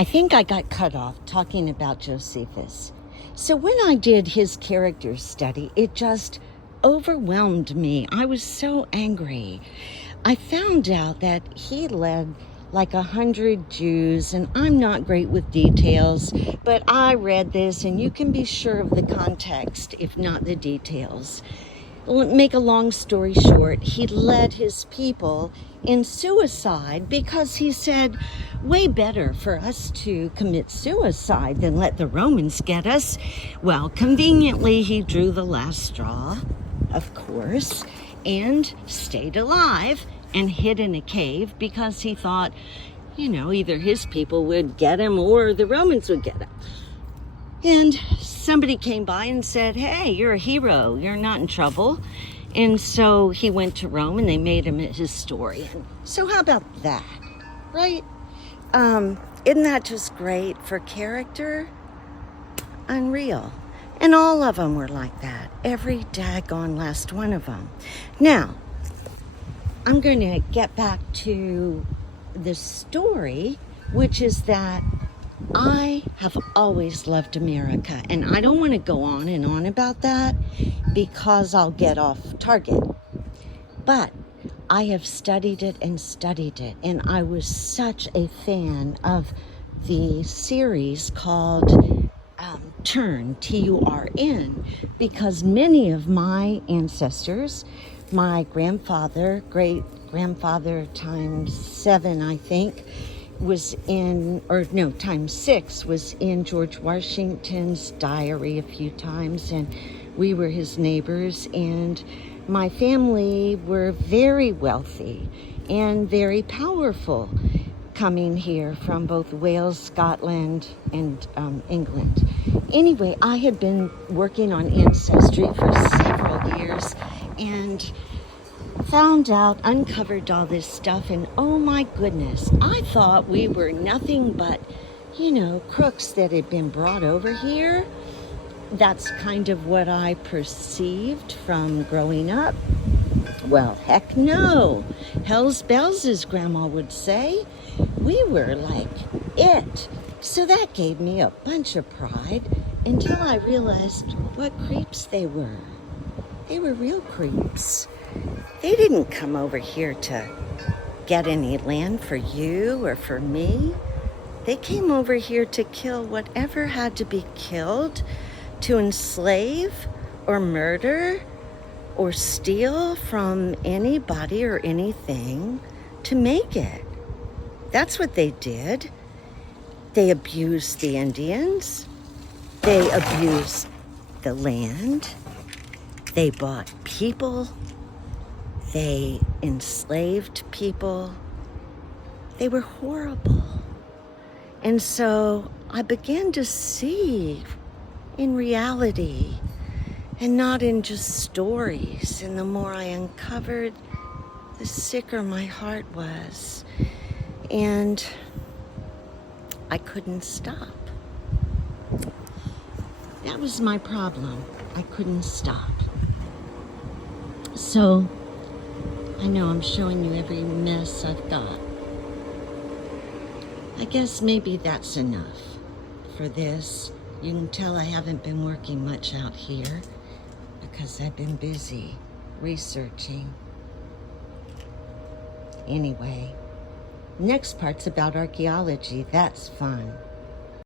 I think I got cut off talking about Josephus. So when I did his character study, it just overwhelmed me. I was so angry. I found out that he led like 100 Jews, and I'm not great with details, but I read this, and you can be sure of the context, if not the details. Make a long story short, he led his people in suicide because he said, way better for us to commit suicide than let the Romans get us. Well, conveniently, he drew the last straw, of course, and stayed alive and hid in a cave because he thought, either his people would get him or the Romans would get him. And somebody came by and said, hey, you're a hero. You're not in trouble. And so he went to Rome and they made him a historian. So how about that, right? Isn't that just great for character? Unreal. And all of them were like that. Every daggone last one of them. Now, I'm going to get back to the story, which is that I have always loved America, and I don't want to go on and on about that because I'll get off target. But I have studied it, and I was such a fan of the series called Turn, Turn, because many of my ancestors, my grandfather, great-grandfather times 7, I think, times 6 was in George Washington's diary a few times, and we were his neighbors, and my family were very wealthy and very powerful, coming here from both Wales, Scotland, and England. Anyway, I had been working on ancestry for several years and uncovered all this stuff, and oh my goodness, I thought we were nothing but, crooks that had been brought over here. That's kind of what I perceived from growing up. Well, heck no. Hell's bells, as Grandma would say. We were like it. So that gave me a bunch of pride until I realized what creeps they were. They were real creeps. They didn't come over here to get any land for you or for me. They came over here to kill whatever had to be killed, to enslave or murder or steal from anybody or anything to make it. That's what they did. They abused the Indians. They abused the land. They bought people. They enslaved people. They were horrible. And so I began to see in reality and not in just stories. And the more I uncovered, the sicker my heart was. And I couldn't stop. That was my problem. I couldn't stop. So I know I'm showing you every mess I've got. I guess maybe that's enough for this. You can tell I haven't been working much out here because I've been busy researching. Anyway, next part's about archaeology. That's fun.